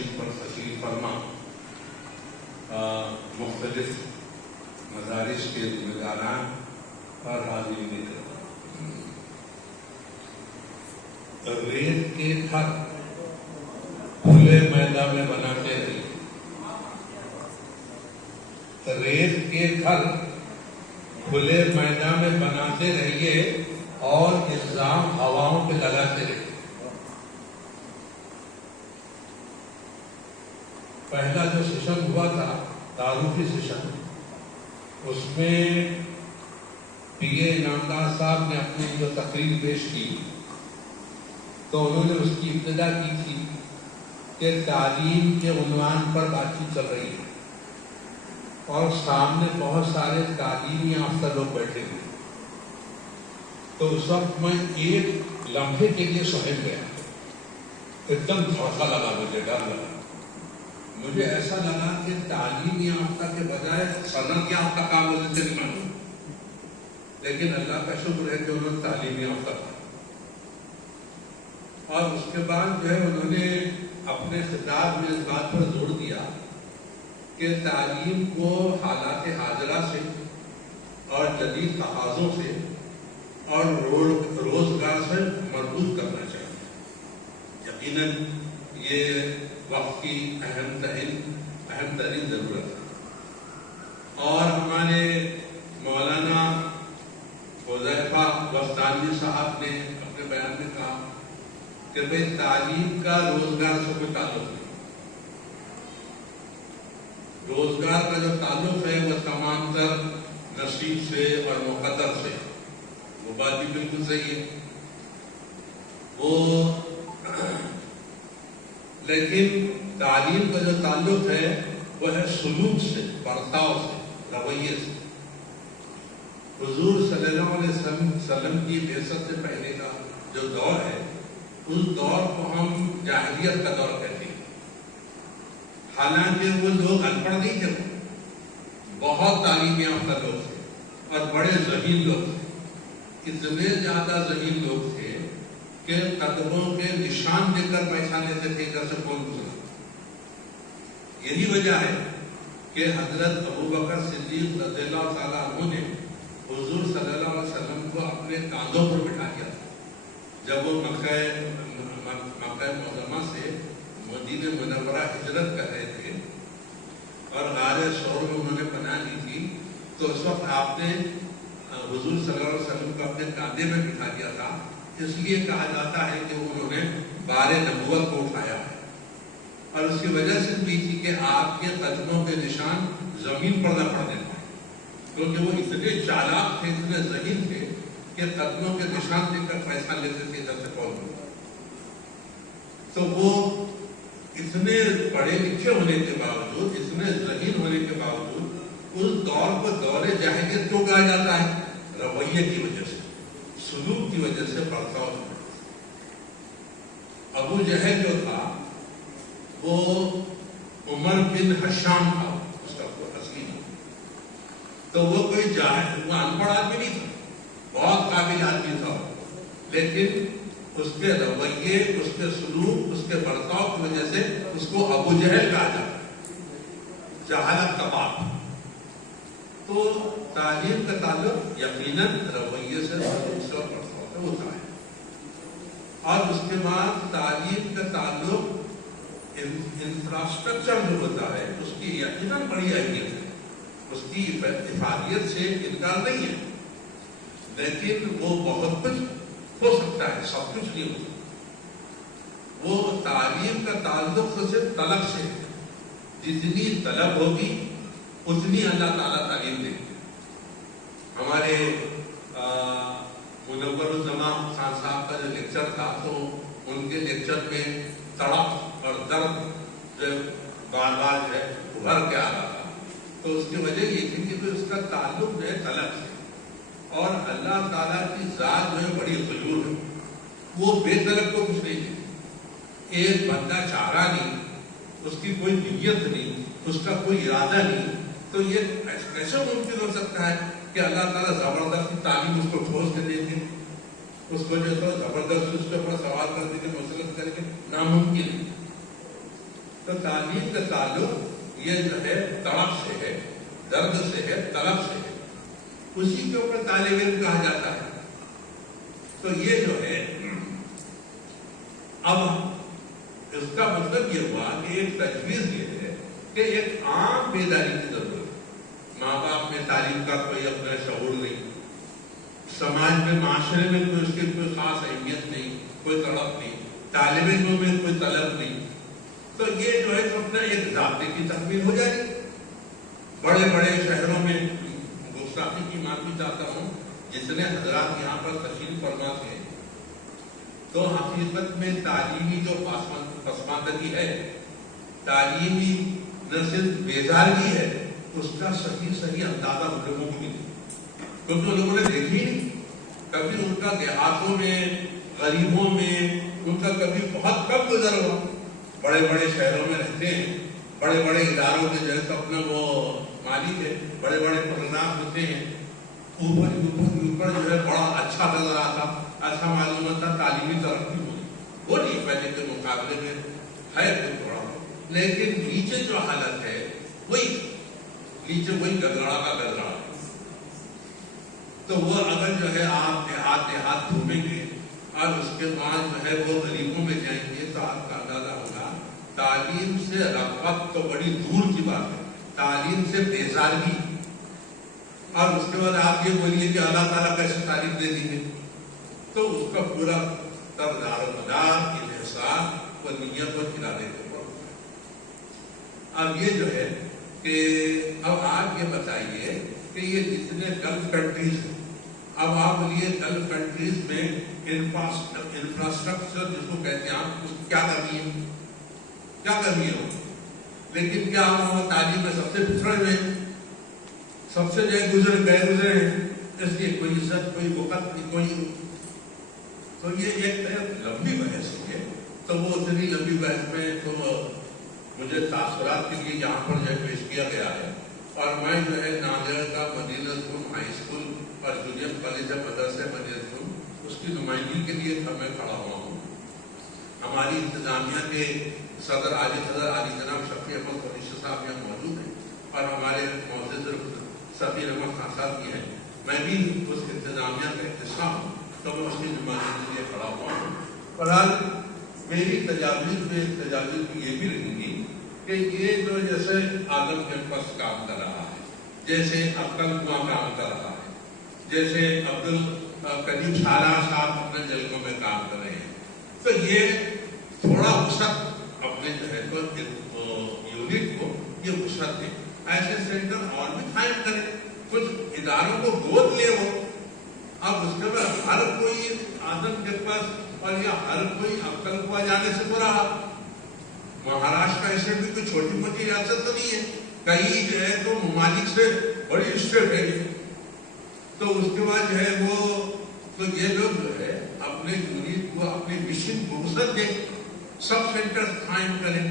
تشریف پر تشریف فرما مختلف مدارس کے ذمہ داران اور حاضرین کرام، ریت کے گھر کھلے میدان میں بناتے رہیے، ریت کے گھر کھلے میدان میں بناتے رہیے اور الزام ہواؤں پہ لگاتے رہیے۔ پہلا جو سیشن ہوا تھا تعارفی سیشن، اس میں پی اے انعامدار صاحب نے اپنی جو تقریر پیش کی تو انہوں نے اس کی ابتدا کی تھی کہ تعلیم کے عنوان پر بات چیت چل رہی ہے اور سامنے بہت سارے تعلیمی یافتہ لوگ بیٹھے ہوئے، تو اس وقت میں ایک لمحے کے لیے سہم گیا، ایک دم دھڑکا لگا، مجھے ڈر لگا، مجھے ایسا لگا کہ تعلیم یافتہ کے بجائے صنعت یافتہ کام ہوتے تھے، لیکن اللہ کا شکر ہے کہ انہوں نے تعلیم یافتہ تھا۔ اور اس کے بعد جو ہے انہوں نے اپنے خطاب میں اس بات پر زور دیا کہ تعلیم کو حالات حاضرہ سے اور جدید تقاضوں سے اور روزگار سے مربوط کرنا چاہیے۔ یقیناً یہ وقت کی اہم ترین ضرورت ہے، اور ہمارے مولانا حذیفہ وسطانوی صاحب نے اپنے بیان میں کہا کہ بھئی تعلیم کا روزگار سے کوئی تعلق نہیں، روزگار کا جو تعلق ہے وہ تمام تر نصیب سے اور مقدر سے، وہ بات بھی بالکل صحیح ہے، وہ لیکن تعلیم کا جو تعلق ہے وہ ہے سلوک سے، برتاؤ سے، رویے سے۔ حضور صلی اللہ علیہ وسلم کی بعثت سے پہلے کا جو دور ہے، اس دور کو ہم جاہلیت کا دور کہتے ہیں، حالانکہ وہ لوگ ان پڑھ نہیں تھے، بہت تعلیم یافتہ لوگ تھے اور بڑے ذہین لوگ تھے، اتنے زیادہ ذہین لوگ تھے کہ قدموں کے نشان دے کر پہچان لیتے تھے ادھر سے کون گزرا۔ یہی وجہ ہے کہ حضرت ابوبکر صدیق رضی اللہ تعالیٰ عنہ نے حضور صلی اللہ علیہ وسلم کو اپنے کاندھوں پر بٹھا دیا تھا جب وہ مکہ معظمہ سے مدینہ منورہ ہجرت کر رہے تھے اور غار ثور میں انہوں نے پناہ لی تھی، تو اس وقت آپ نے حضور صلی اللہ علیہ وسلم کو اپنے کاندھے میں بٹھا دیا تھا، اس لیے کہا جاتا ہے کہ انہوں نے بار نبوت کو اٹھایا ہے، اور اس کی وجہ سے بھی تھی کہ آپ کے قدموں کے نشان زمین پر نہ پڑنے پائے، کیونکہ وہ اتنے چالاک تھے، اتنے ذہین تھے کہ قدموں کے نشان دے کر پہچان لیتے تھے ادھر سے کون ہوا۔ تو وہ اتنے پڑھے لکھے ہونے کے باوجود، اتنے ذہین ہونے کے باوجود اس دور کو دور جاہلیت کیوں کہا جاتا ہے؟ رویے کی وجہ سے، سلوک کی وجہ سے، برتاؤ کی وجہ سے۔ ابو جہل جو تھا وہ عمر بن حشام تھا، اس کا اصلی نام، تو وہ کوئی جاہل، وہ ان پڑھ آدمی نہیں تھا، بہت قابل آدمی تھا، لیکن اس کے رویے، اس کے سلوک، اس کے برتاؤ کی وجہ سے اس کو ابو جہل کہا جاتا ہے، جہالت کا باپ۔ تو تعلیم کا تعلق یقیناً رویے سے، سلوک سے اور برتاؤ سے ہوتا ہے، اور اس کے بعد تعلیم کا تعلق انفراسٹرکچر جو ہوتا ہے اس کی یقیناً بڑی اہمیت ہے، اس کی افادیت سے انکار نہیں ہے، لیکن وہ بہت کچھ ہو سکتا ہے، سب کچھ نہیں ہو سکتا۔ وہ تعلیم کا تعلق صرف طلب سے ہے، جتنی طلب ہوگی اتنی اللہ تعالیٰ تعلیم دے گی۔ ہمارے منور الزمان خان صاحب کا جو لیکچر تھا تو ان کے لیکچر میں تڑپ اور درد بار بار جو ہے ابھر کے آ رہا تھا، تو اس کی وجہ یہ تھی کہ اس کا تعلق جو ہے طلب سے، اور اللہ تعالیٰ کی ذات جو ہے بڑی غیور ہے، وہ بے طلب کو کچھ نہیں دیتی۔ ایک بندہ چاہ رہا نہیں، اس کی کوئی نیت نہیں، اس کا کوئی ارادہ نہیں، تو یہ کیسے ممکن ہو سکتا ہے کہ اللہ تعالیٰ زبردستی تعلیم اس کو ٹھوس کے دے دے، اس کو جو ہے زبردستی اس کے اوپر سوال کر دے کے مسلط کر کے، ناممکن ہے۔ تو تعلیم کا تعلق یہ جو ہے تڑپ سے ہے، درد سے ہے، طلب سے ہے، اسی کے اوپر طالب علم کہا جاتا ہے۔ تو یہ جو ہے اب اس کا مطلب یہ ہوا کہ ایک تجویز یہ ہے کہ ایک عام بیداری کی ضرورت ہے۔ ماں باپ میں تعلیم کا کوئی اپنا شعور نہیں، سماج میں معاشرے میں کوئی اس کی کوئی خاص اہمیت نہیں، کوئی تڑپ نہیں، طالب علموں میں کوئی طلب نہیں، تو یہ جو ہے اپنا ایک ضابطے کی تکمیل ہو جائے گی۔ بڑے بڑے شہروں میں گستاخی کی معافی چاہتا ہوں، جتنے حضرات یہاں پر تشریف فرما تھے، تو حقیقت میں تعلیمی جو پسماندگی ہے، تعلیمی نہ صرف بیزارگی ہے، اس کا صحیح اندازہ ان لوگوں کو نہیں، کیونکہ ان لوگوں نے دیکھی نہیں کبھی ان کا دیہاتوں میں، غریبوں میں ان کا کبھی بہت کم گزر ہوا۔ بڑے بڑے شہروں میں رہتے ہیں، بڑے بڑے اداروں کے جو ہے اپنا وہ مالک ہے، بڑے بڑے پروگرام ہوتے ہیں، اوپر جو ہے بڑا اچھا نظر آتا، ایسا معلوم ہوتا تعلیمی ترقی ہوئی، وہ نہیں پہلے کے مقابلے میں ہے کچھ تھوڑا، لیکن نیچے جو حالت ہے وہی نیچے وہی گدڑا کا گدڑا ہے۔ تو وہ اگر جو ہے آپ دیہات گھومیں گے اور اس کے بعد جو ہے وہ غریبوں میں جائیں گے تو آپ کا اندازہ ہوگا تعلیم سے رغبت تو بڑی دور کی بات ہے، تعلیم سے بیزارگی، اور اس کے بعد آپ یہ بولیے کہ اللہ تعالیٰ کیسے تعلیم دے دیں گے، تو اس کا پورا تب دار و مدار انحصار و نیت و ارادے کے اوپر۔ اب یہ جو ہے کہ اب آپ یہ بتائیے کہ یہ جتنے گلف کنٹریز ہیں، اب آپ بولیے گلف کنٹریز میں انفراسٹرکچر جس کو کہتے ہیں آپ اس کیا کمی ہے، کیا کمی ہے، لیکن کیا ہم تعلیم میں سب سے پچھڑے ہوئے ہیں، سب سے جو گزرے ہیں، اس لیے کوئی عزت، کوئی وقت نہیں، کوئی، تو یہ ایک لمبی بحث ہے۔ تو وہ اتنی لمبی بحث میں تو مجھے تاثرات کے لیے یہاں پر جو پیش کیا گیا ہے، اور میں جو ہے نادر کا مدینہ ہائی اسکول اور جونیئر کالج مدرسہ مدینہ اس کی نمائندگی کے لیے میں کھڑا ہوا ہوں۔ ہماری انتظامیہ کے صدر عالی جناب شفیع احمد قریشی صاحب یہاں موجود ہیں، اور ہمارے معزز سفیر احمد خان صاحب بھی ہیں، میں بھی اس انتظامیہ کا حصہ ہوں، تو میں اس کی نمائندگی کے لیے کھڑا ہوا ہوں۔ بہرحال میری تجاویز یہ بھی رہیں گی کہ یہ جو جیسے آدم کیمپس کام کر رہا ہے، جیسے عقل کنواں کام کر رہا ہے، جیسے عبدالکریم سالار صاحب اپنے جلگوں میں کام کر رہے ہیں، تو یہ تھوڑا وسعت اپنے جو ہے تو یونٹ کو یہ وسعت دے، ایسے سینٹر اور بھی قائم کریں، کچھ اداروں کو گود لے وہ۔ اب اس کے بعد ہر کوئی آدم کے پاس اور یا ہر کوئی عقل کو جانے سے برا، مہاراشٹر ایسے بھی کوئی چھوٹی موٹی ریاست تو نہیں ہے، کئی جو ہے تو ممالک سے بڑی اسٹیٹ ہے، تو اس کے بعد جو ہے وہ تو یہ لوگ جو ہے اپنے یونٹ کو، اپنے مشن کو وسعت دیں، سب سینٹر قائم کریں،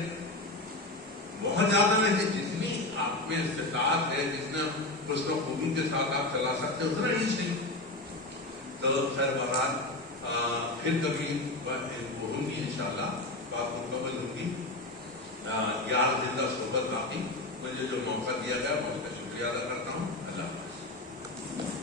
بہت زیادہ نہیں، جتنی آپ میں استطاعت ہے، جتنا اس کو خوبی کے ساتھ آپ چلا سکتے اتنا ہی صحیح۔ تو خیر بہرحال پھر کبھی ہوں گی انشاءاللہ، بات مکمل ہوگی، یار زندہ صحبت باقی، مجھے جو موقع دیا گیا میں اس کا شکریہ ادا کرتا ہوں۔ اللہ حافظ۔